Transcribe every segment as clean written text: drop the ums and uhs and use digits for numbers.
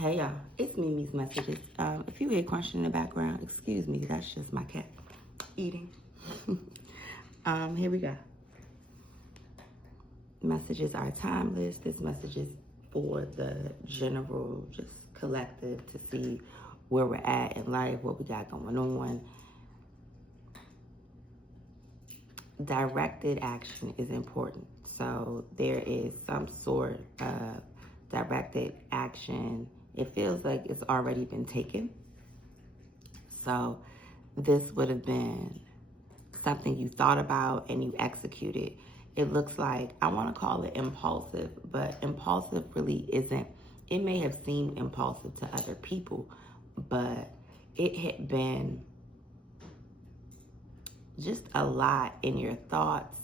Hey y'all, it's Mimi's Messages. If you hear crunching in the background, excuse me, that's just my cat eating. Here we go. Messages are timeless. This message is for the general, just collective, to see where we're at in life, what we got going on. Directed action is important. So there is some sort of directed action. It feels like it's already been taken. So this would have been something you thought about and you executed. It looks like, I want to call it impulsive, but impulsive really isn't. It may have seemed impulsive to other people, but it had been just a lot in your thoughts.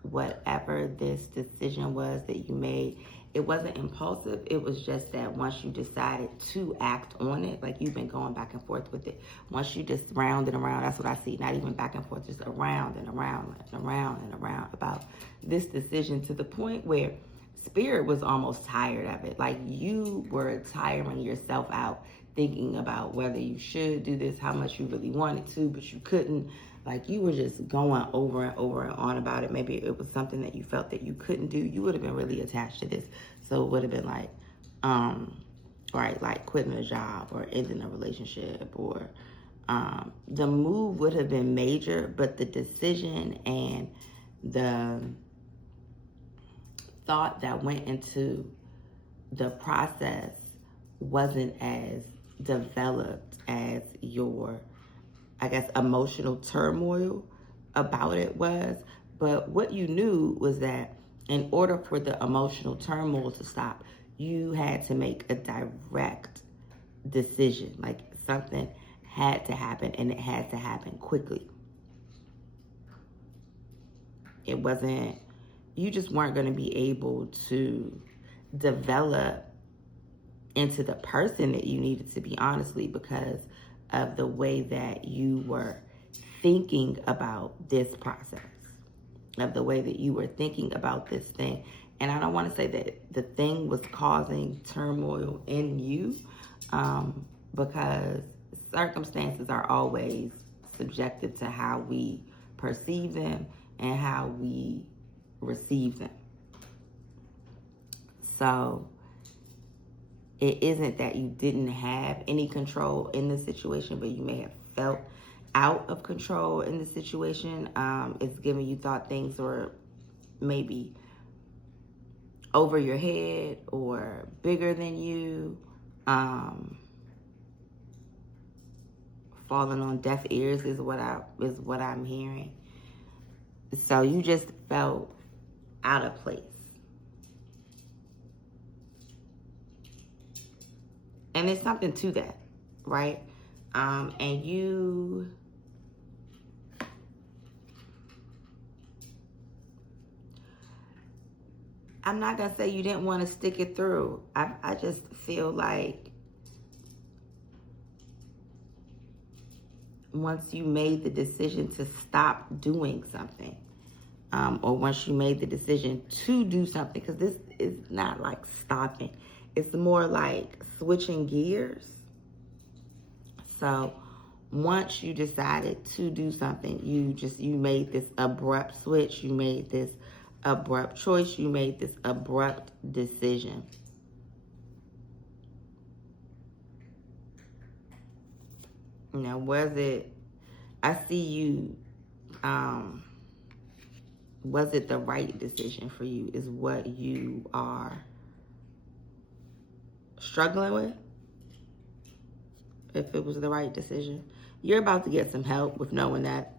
Whatever this decision was that you made, it wasn't impulsive. It was just that once you decided to act on it, like you've been going back and forth with it. Once you just round and around, that's what I see, not even back and forth, just around and around and around and around about this decision, to the point where spirit was almost tired of it. Like you were tiring yourself out thinking about whether you should do this, how much you really wanted to, but you couldn't. Like you were just going over and over and on about it. Maybe it was something that you felt that you couldn't do. You would have been really attached to this. So it would have been like, right, like quitting a job or ending a relationship, or the move would have been major, but the decision and the thought that went into the process wasn't as developed as your, I guess, emotional turmoil about it was. But what you knew was that in order for the emotional turmoil to stop, you had to make a direct decision. Like something had to happen, and it had to happen quickly. It wasn't, you just weren't going to be able to develop into the person that you needed to be, honestly, because of the way that you were thinking about this process, of the way that you were thinking about this thing. And I don't want to say that the thing was causing turmoil in you, because circumstances are always subjective to how we perceive them and how we receive them. So it isn't that you didn't have any control in the situation, but you may have felt out of control in the situation. It's giving you thought things were maybe over your head or bigger than you, falling on deaf ears is what I'm hearing. So you just felt out of place. And there's something to that, right? And you, I'm not going to say you didn't want to stick it through. I just feel like once you made the decision to stop doing something, or once you made the decision to do something, because this is not like stopping. It's more like switching gears. So once you decided to do something, you made this abrupt switch. You made this abrupt choice. You made this abrupt decision. Now, was it, I see you, was it the right decision for you is what you are struggling with. If it was the right decision, you're about to get some help with knowing that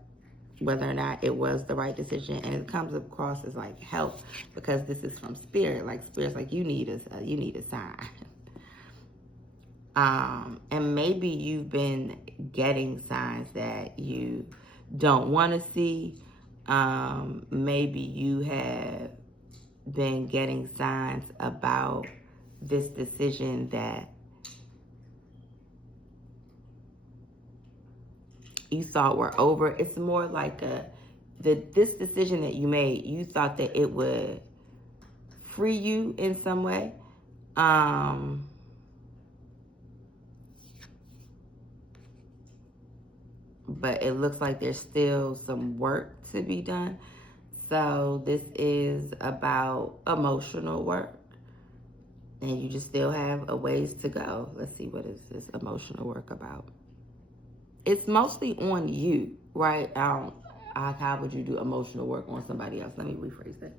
whether or not it was the right decision. And it comes across as like help, because this is from spirit. Like spirit's like, you need a sign. And maybe you've been getting signs that you don't want to see. Maybe you have been getting signs about this decision that you thought were over. It's more like this decision that you made, you thought that it would free you in some way. but it looks like there's still some work to be done. So this is about emotional work, and you just still have a ways to go. Let's see, what is this emotional work about? It's mostly on you, right? How would you do emotional work on somebody else? Let me rephrase that.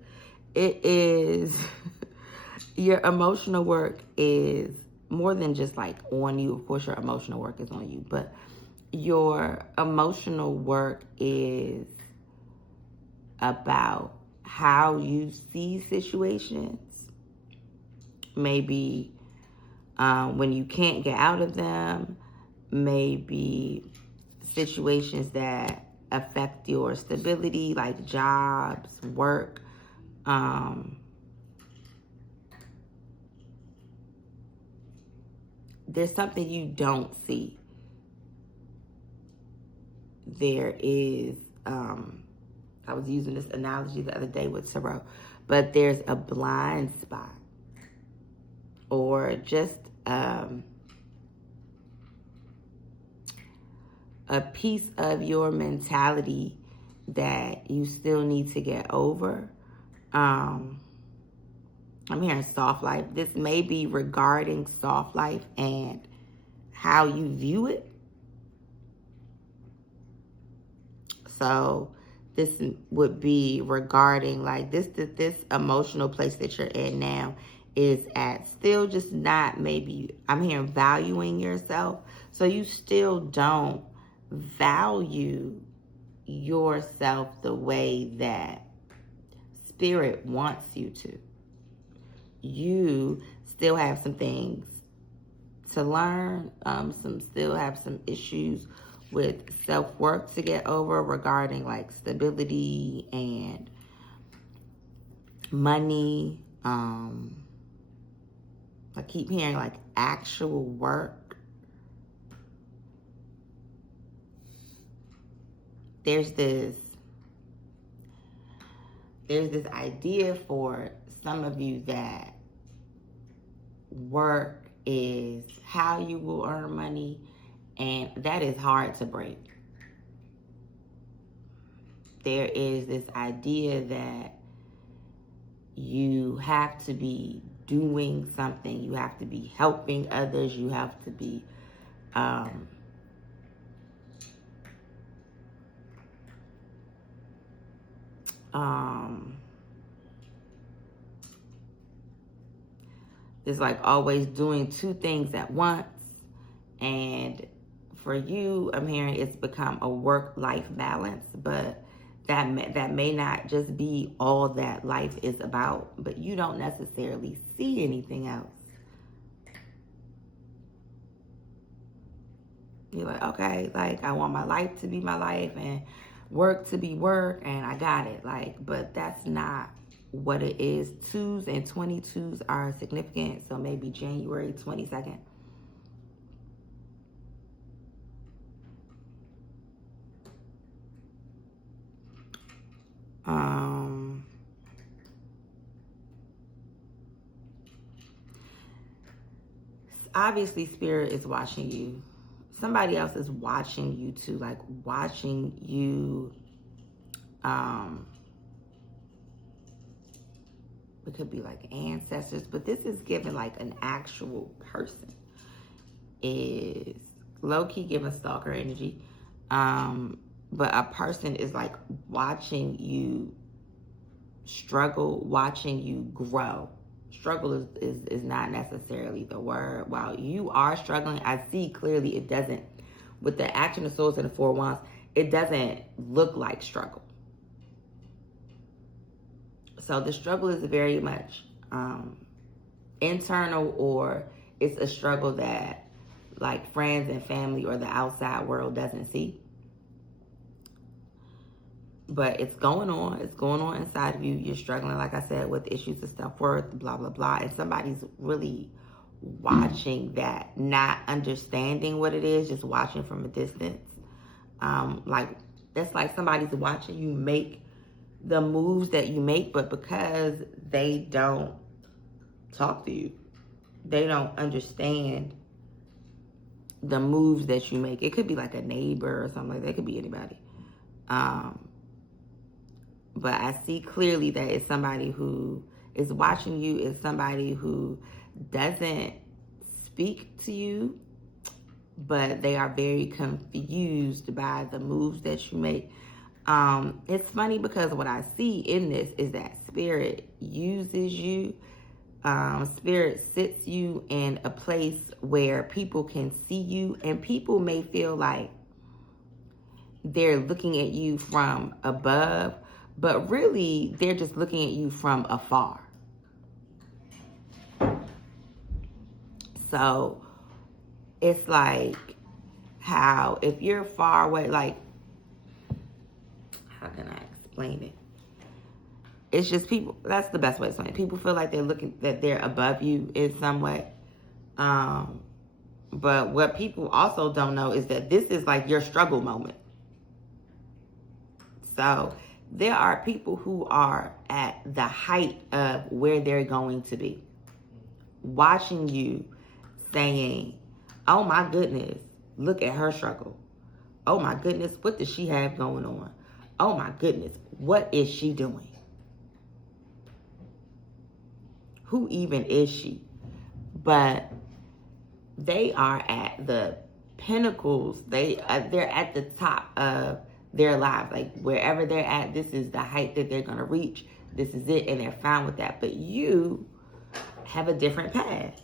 It is your emotional work is more than just like on you. Of course, your emotional work is on you, but your emotional work is about how you see situations. Maybe when you can't get out of them, maybe situations that affect your stability, like jobs, work. There's something you don't see. There is, I was using this analogy the other day with Tarot, but there's a blind spot or just a piece of your mentality that you still need to get over. I'm hearing soft life. This may be regarding soft life and how you view it. So this would be regarding like this emotional place that you're in now is at still just not, maybe I'm hearing valuing yourself. So you still don't value yourself the way that spirit wants you to. You still have some things to learn, still have some issues with self-worth to get over regarding like stability and money. I keep hearing like actual work. There's this idea for some of you that work is how you will earn money, and that is hard to break. There is this idea that you have to be doing something, you have to be helping others, you have to be it's like always doing two things at once. And for you, I'm hearing it's become a work-life balance, but that may not just be all that life is about, but you don't necessarily see anything else. You're like, okay, like I want my life to be my life and work to be work, and I got it. Like, but that's not what it is. 2s and 22s are significant, so maybe January 22nd. Obviously, spirit is watching you. Somebody else is watching you too, like watching you. It could be like ancestors, but this is given like an actual person. Is low-key giving stalker energy. But a person is like watching you struggle, watching you grow. Struggle is not necessarily the word. While you are struggling, I see clearly it doesn't, with the Action of Swords and the Four of Wands, it doesn't look like struggle. So the struggle is very much internal, or it's a struggle that like friends and family or the outside world doesn't see. But it's going on. It's going on inside of you. You're struggling, like I said, with issues of self-worth, blah, blah, blah. And somebody's really watching that, not understanding what it is, just watching from a distance. Like, that's like somebody's watching you make the moves that you make, but because they don't talk to you, they don't understand the moves that you make. It could be like a neighbor or something like that. It could be anybody. But I see clearly that it's somebody who is watching you, is somebody who doesn't speak to you, but they are very confused by the moves that you make. It's funny because what I see in this is that Spirit uses you. Spirit sits you in a place where people can see you, and people may feel like they're looking at you from above, but really they're just looking at you from afar. So it's like how if you're far away, like, how can I explain it? It's just people, that's the best way to explain it. People feel like they're above you in some way. But what people also don't know is that this is like your struggle moment. So there are people who are at the height of where they're going to be, watching you, saying, oh my goodness, look at her struggle. Oh my goodness, what does she have going on? Oh my goodness, what is she doing? Who even is she? But they are at the pinnacles. They're at the top of their lives. Like wherever they're at, this is the height that they're going to reach. This is it, and they're fine with that. But you have a different path.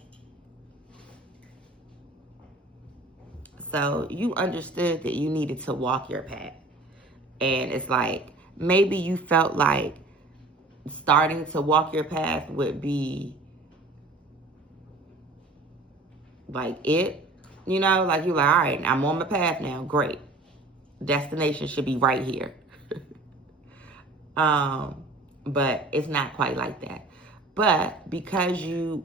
So you understood that you needed to walk your path. And it's like, maybe you felt like starting to walk your path would be like it, you know, like you're like, all right, I'm on my path now. Great. Destination should be right here. But it's not quite like that. But because you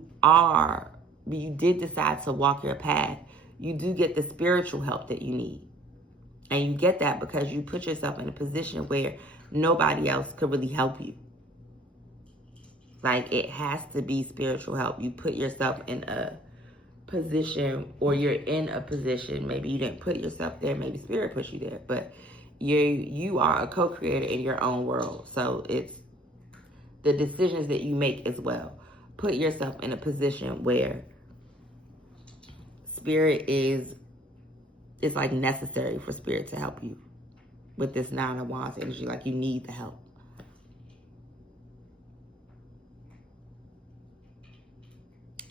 did decide to walk your path, you do get the spiritual help that you need. And you get that because you put yourself in a position where nobody else could really help you. Like, it has to be spiritual help. You put yourself in a position, or you're in a position, maybe you didn't put yourself there, maybe Spirit put you there, but you are a co-creator in your own world. So it's the decisions that you make as well. Put yourself in a position where Spirit it's like necessary for Spirit to help you with this Nine of Wands energy. Like, you need the help.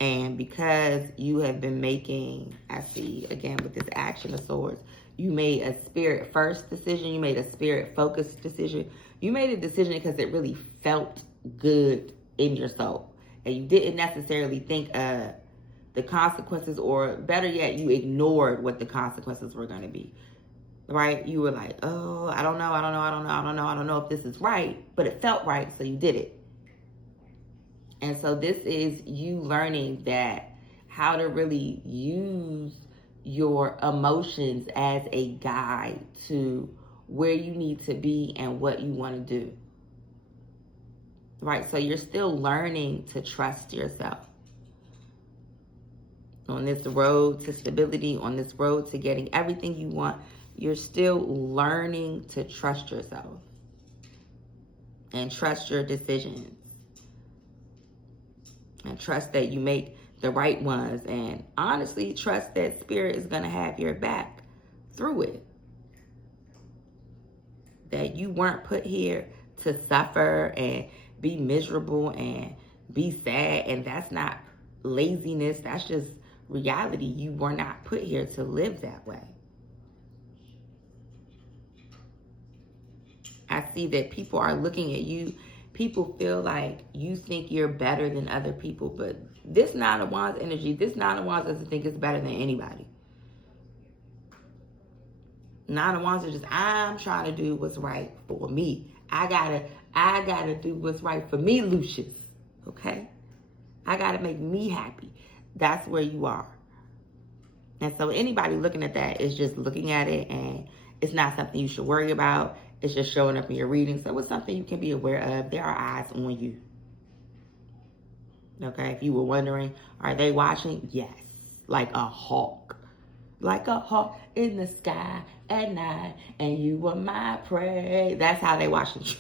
And because you have been making, I see again with this Action of Swords, you made a Spirit first decision. You made a Spirit focused decision. You made a decision because it really felt good in your soul. And you didn't necessarily think the consequences, or better yet, you ignored what the consequences were going to be. Right? You were like, oh, I don't know if this is right, but it felt right, so you did it. And so this is you learning that how to really use your emotions as a guide to where you need to be and what you want to do. Right? So you're still learning to trust yourself. On this road to stability, on this road to getting everything you want, you're still learning to trust yourself and trust your decisions. And trust that you make the right ones. And honestly, trust that Spirit is going to have your back through it. That you weren't put here to suffer and be miserable and be sad. And that's not laziness. That's just reality. You were not put here to live that way. I see that people are looking at you. People feel like you think you're better than other people, but this Nine of Wands energy, this Nine of Wands doesn't think it's better than anybody. Nine of Wands is just, I'm trying to do what's right for me. I gotta do what's right for me, Lucius. Okay? I gotta make me happy. That's where you are. And so anybody looking at that is just looking at it, and it's not something you should worry about. It's just showing up in your reading. So it's something you can be aware of. There are eyes on you. Okay? If you were wondering, are they watching? Yes. Like a hawk. like a hawk in the sky at night, and you were my prey. That's how they watching you.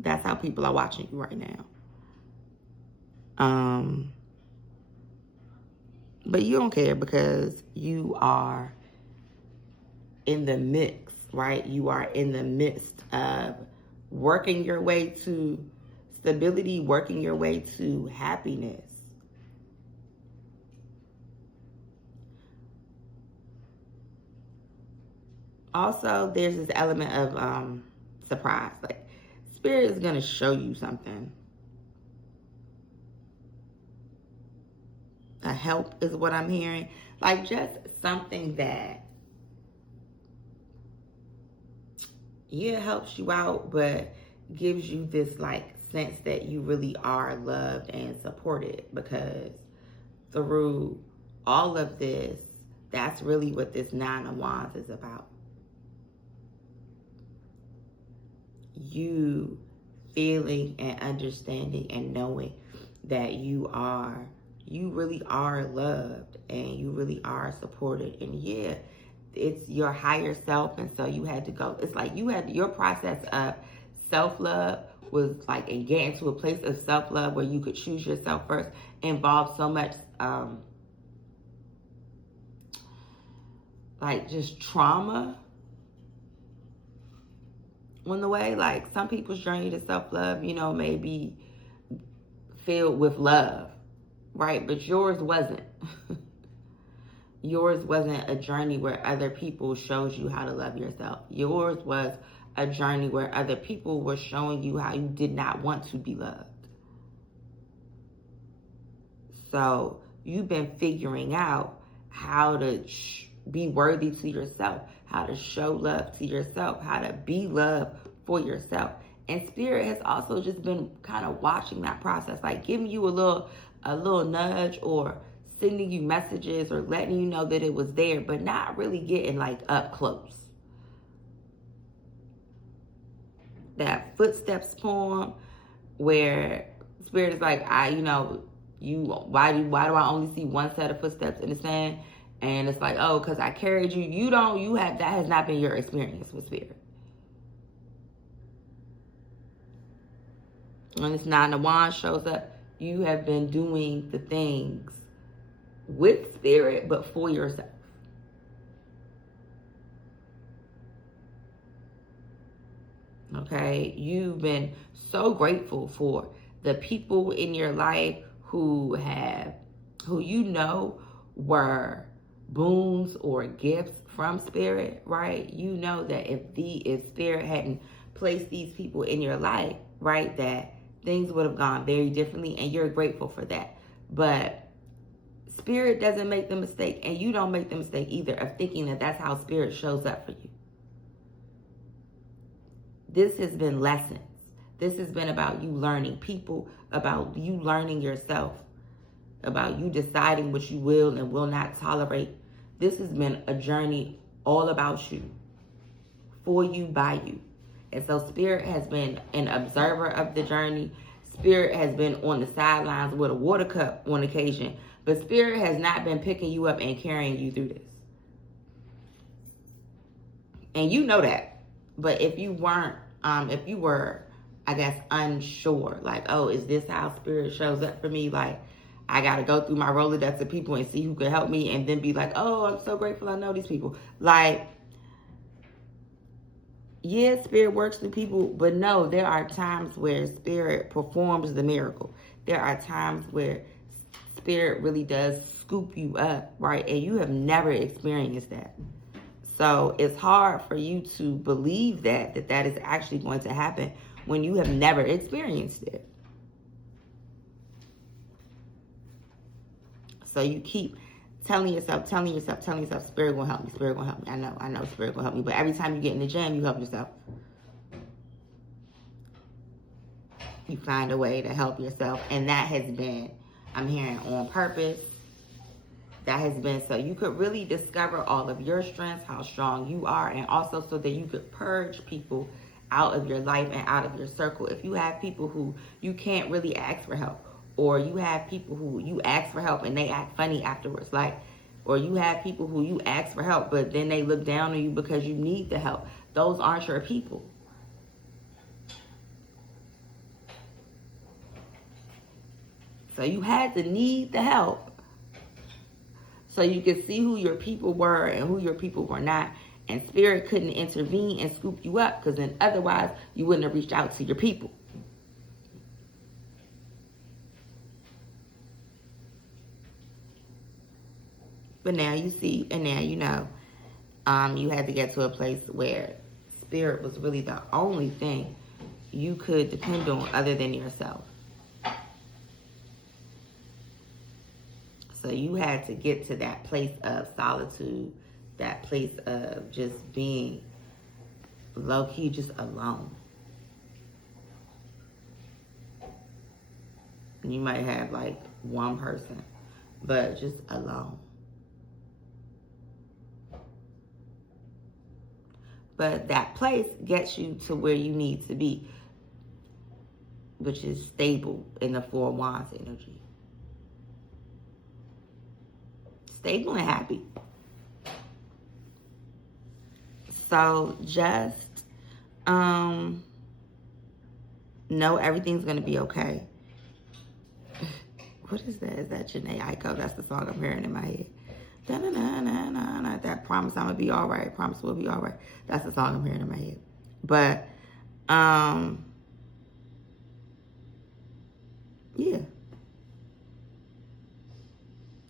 That's how people are watching you right now. But you don't care because you are in the mix, right? You are in the midst of working your way to stability, working your way to happiness. Also, there's this element of surprise. Like, Spirit is going to show you something. A help is what I'm hearing. Like, just something that, yeah, helps you out, but gives you this, like, sense that you really are loved and supported, because through all of this, that's really what this Nine of Wands is about. You feeling and understanding and knowing that you really are loved and you really are supported. And yeah, it's your higher self, and so you had to go. It's like you had your process of self-love was like getting to a place of self-love where you could choose yourself first, involved so much like just trauma on the way. Like, some people's journey to self-love, you know, may be filled with love, right? But yours wasn't. Yours wasn't a journey where other people showed you how to love yourself. Yours was a journey where other people were showing you how you did not want to be loved. So you've been figuring out how to be worthy to yourself, how to show love to yourself, how to be loved for yourself. And Spirit has also just been kind of watching that process, like giving you a little nudge, or sending you messages, or letting you know that it was there, but not really getting like up close. That footsteps poem where Spirit is like, why do I only see one set of footsteps in the sand? And it's like, oh, because I carried you. That has not been your experience with Spirit. When this Nine of Wands shows up, you have been doing the things with Spirit, but for yourself. Okay? You've been so grateful for the people in your life who you know were boons or gifts from Spirit, right? You know that if Spirit hadn't placed these people in your life, right, that things would have gone very differently, and you're grateful for that. But Spirit doesn't make the mistake, and you don't make the mistake either, of thinking that that's how Spirit shows up for you. This has been lessons. This has been about you learning people, about you learning yourself, about you deciding what you will and will not tolerate. This has been a journey all about you, for you, by you. And so Spirit has been an observer of the journey. Spirit has been on the sidelines with a water cup on occasion, but Spirit has not been picking you up and carrying you through this. And you know that. But if you were, I guess, unsure, like, oh, is this how Spirit shows up for me? Like, I got to go through my Rolodex of people and see who could help me, and then be like, oh, I'm so grateful I know these people. Like, yeah, Spirit works through people, but no, there are times where Spirit performs the miracle. There are times where Spirit really does scoop you up, right? And you have never experienced that. So it's hard for you to believe that is actually going to happen when you have never experienced it. So you keep telling yourself, Spirit gonna help me, Spirit gonna help me. I know Spirit gonna help me. But every time you get in the jam, you help yourself. You find a way to help yourself. And that has been, I'm hearing, on purpose. That has been so you could really discover all of your strengths, how strong you are, and also so that you could purge people out of your life and out of your circle. If you have people who you can't really ask for help, Or you have people who you ask for help and they act funny afterwards. Like, or you have people who you ask for help, but then they look down on you because you need the help. Those aren't your people. So you had to need the help so you could see who your people were and who your people were not. And Spirit couldn't intervene and scoop you up, because then otherwise you wouldn't have reached out to your people. But now you see, and now you know, you had to get to a place where Spirit was really the only thing you could depend on other than yourself. So you had to get to that place of solitude, that place of just being low-key, just alone. You might have like one person, but just alone. But that place gets you to where you need to be, which is stable in the Four of Wands energy. Stable and happy. So just know everything's going to be okay. What is that? Is that Jhené Aiko? That's the song I'm hearing in my head. Da-na-na-na-na-na. That promise I'm going to be all right. Promise we'll be all right. That's the song I'm hearing in my head. But, yeah.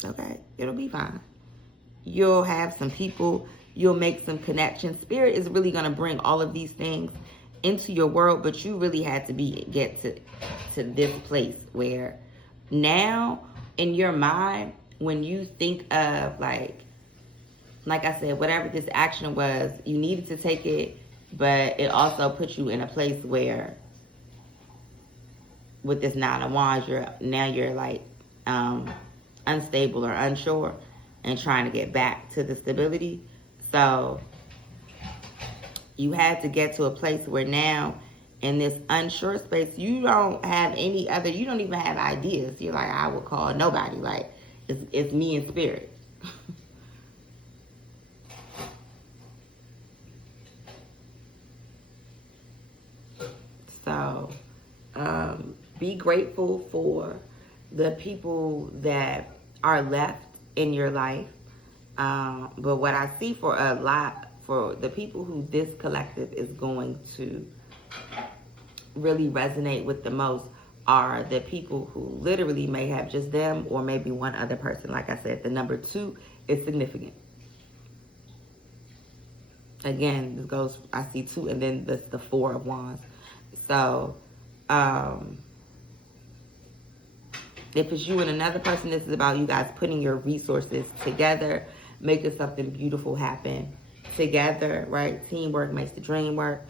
Okay, it'll be fine. You'll have some people, you'll make some connections. Spirit is really going to bring all of these things into your world, but you really had to get to this place where now in your mind, when you think of like I said, whatever this action was, you needed to take it, but it also put you in a place where with this Nine of Wands, you're like unstable or unsure and trying to get back to the stability. So you had to get to a place where now in this unsure space, you don't have any other, you don't even have ideas. You're like, I would call nobody. Like, it's me and Spirit. So be grateful for the people that are left in your life. But what I see for the people who this collective is going to really resonate with the most are the people who literally may have just them or maybe one other person. Like I said, the number 2 is significant. Again, this goes, I see 2 and then the 4 of Wands. So, if it's you and another person, this is about you guys putting your resources together, making something beautiful happen together, right? Teamwork makes the dream work.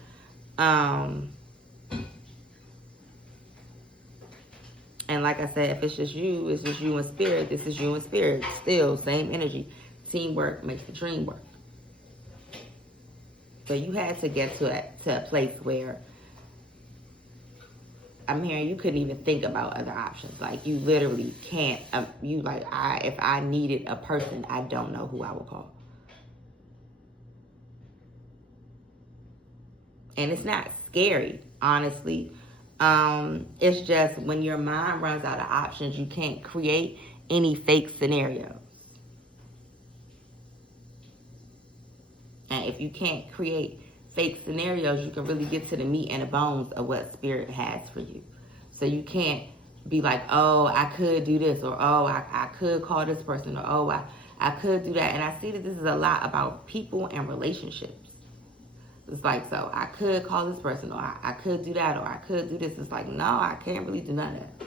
And like I said, if it's just you, it's just you and Spirit. This is you and Spirit. Still, same energy. Teamwork makes the dream work. So you had to get to a place where I'm hearing you couldn't even think about other options. Like, you literally can't. If I needed a person, I don't know who I would call. And it's not scary, honestly. It's just when your mind runs out of options, you can't create any fake scenarios. And if you can't create fake scenarios, you can really get to the meat and the bones of what Spirit has for you. So you can't be like, oh, I could do this, or oh, I could call this person, or oh, I could do that. And I see that this is a lot about people and relationships. It's like, so I could call this person, or I could do that, or I could do this. It's like, no, I can't really do none of that.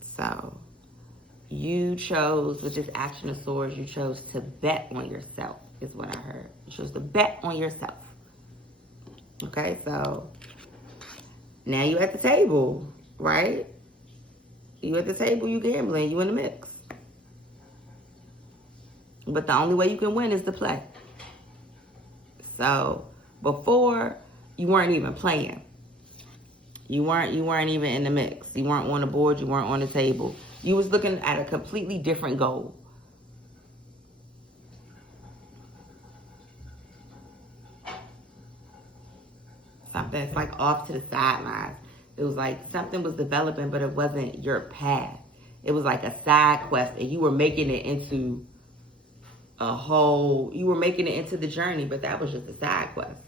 So you chose, with this Action of Swords, you chose to bet on yourself, is what I heard. You chose to bet on yourself. Okay, so now you at the table, right? You at the table, you gambling, you in the mix. But the only way you can win is to play. So before, you weren't even playing. You weren't even in the mix. You weren't on the board. You weren't on the table. You was looking at a completely different goal. Something's like off to the sidelines. It was like something was developing, but it wasn't your path. It was like a side quest, and you were making it into you were making it into the journey, but that was just a side quest.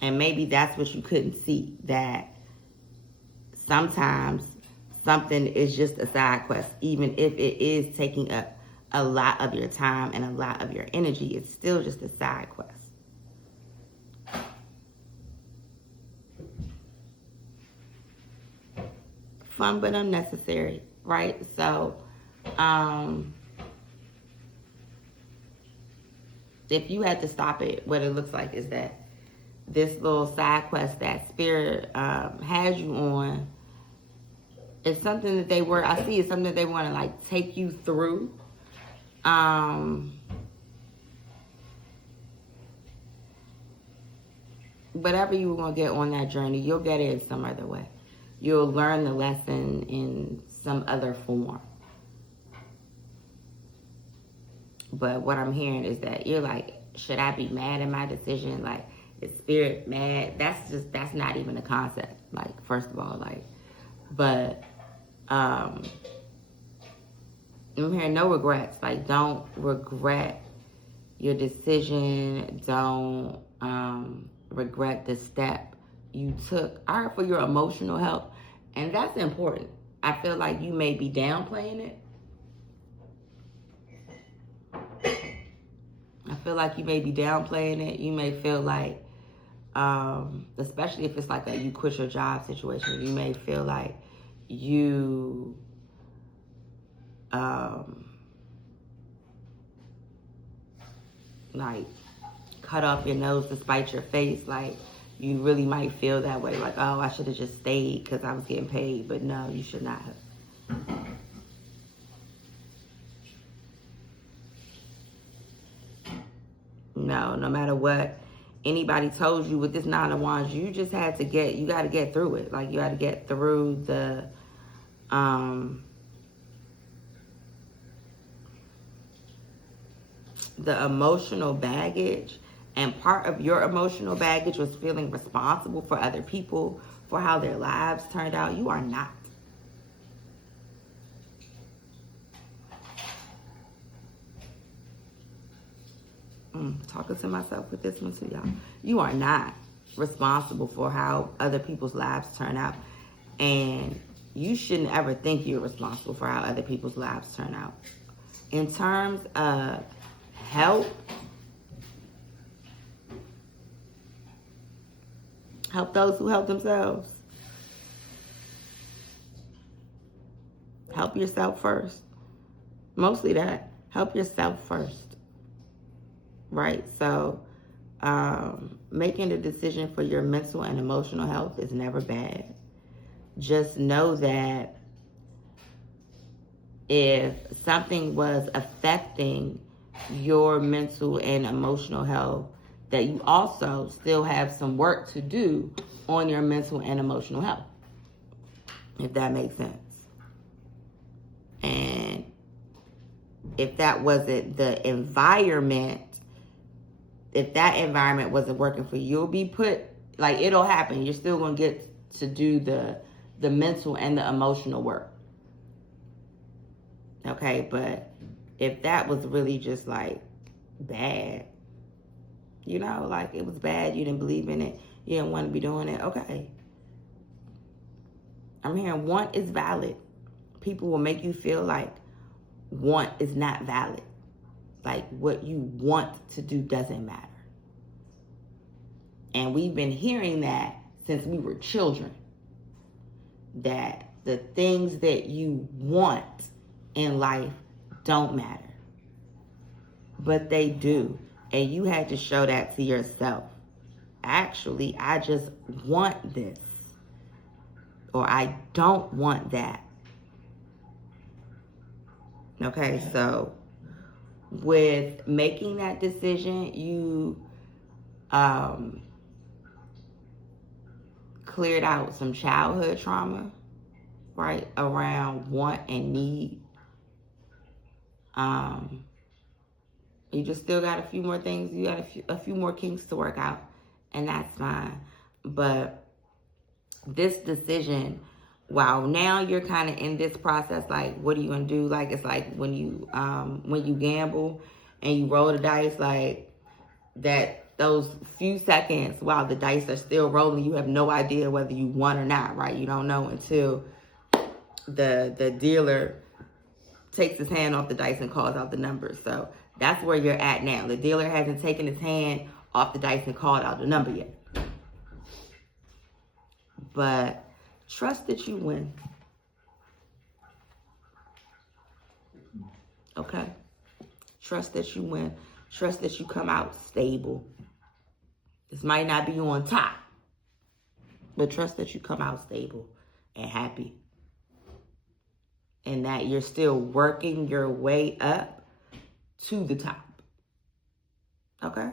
And maybe that's what you couldn't see, that sometimes something is just a side quest, even if it is taking up a lot of your time and a lot of your energy. It's still just a side quest. Fun but unnecessary, right? So if you had to stop it, what it looks like is that this little side quest that spirit has you on is something that I see it's something that they want to like take you through. Whatever you were going to get on that journey, you'll get it in some other way. You'll learn the lesson in some other form. But what I'm hearing is that you're like, should I be mad at my decision? Like, is spirit mad? That's not even a concept. Like, first of all, like, but I'm hearing no regrets. Like, don't regret your decision. Don't regret the step you took. I heard for your emotional health, and that's important. I feel like you may be downplaying it. I feel like you may be downplaying it. You may feel like, especially if it's like a you quit your job situation, you may feel like you like cut off your nose to spite your face. Like, you really might feel that way. Like, oh, I should have just stayed because I was getting paid. But no, you should not have. No matter what anybody told you with this Nine of Wands, you just had to you got to get through it. Like, you got to get through the emotional baggage. And part of your emotional baggage was feeling responsible for other people, for how their lives turned out. You are not. Talking to myself with this one too, y'all. You are not responsible for how other people's lives turn out. And you shouldn't ever think you're responsible for how other people's lives turn out. In terms of help those who help themselves. Help yourself first. Mostly that. Help yourself first. Right? So, making a decision for your mental and emotional health is never bad. Just know that if something was affecting your mental and emotional health, that you also still have some work to do on your mental and emotional health, if that makes sense. And if that wasn't the environment, if that environment wasn't working for you, you'll be put, like, it'll happen. You're still going to get to do the mental and the emotional work. Okay, but if that was really just like bad, you know, like it was bad, you didn't believe in it, you didn't want to be doing it, okay. I'm hearing want is valid. People will make you feel like want is not valid. Like, what you want to do doesn't matter. And we've been hearing that since we were children, that the things that you want in life don't matter. But they do. And you had to show that to yourself. Actually, I just want this. Or I don't want that. Okay, so with making that decision, you cleared out some childhood trauma, right, around want and need. You just still got a few more things. You got a few more kinks to work out, and that's fine. But this decision, wow, now you're kind of in this process. Like, what are you gonna do? Like, it's like when you gamble and you roll the dice, like that. Those few seconds while the dice are still rolling, you have no idea whether you won or not, right? You don't know until the dealer takes his hand off the dice and calls out the numbers. So that's where you're at now. The dealer hasn't taken his hand off the dice and called out the number yet. But trust that you win. Okay? Trust that you win. Trust that you come out stable. This might not be on top, but trust that you come out stable and happy. And that you're still working your way up to the top. Okay?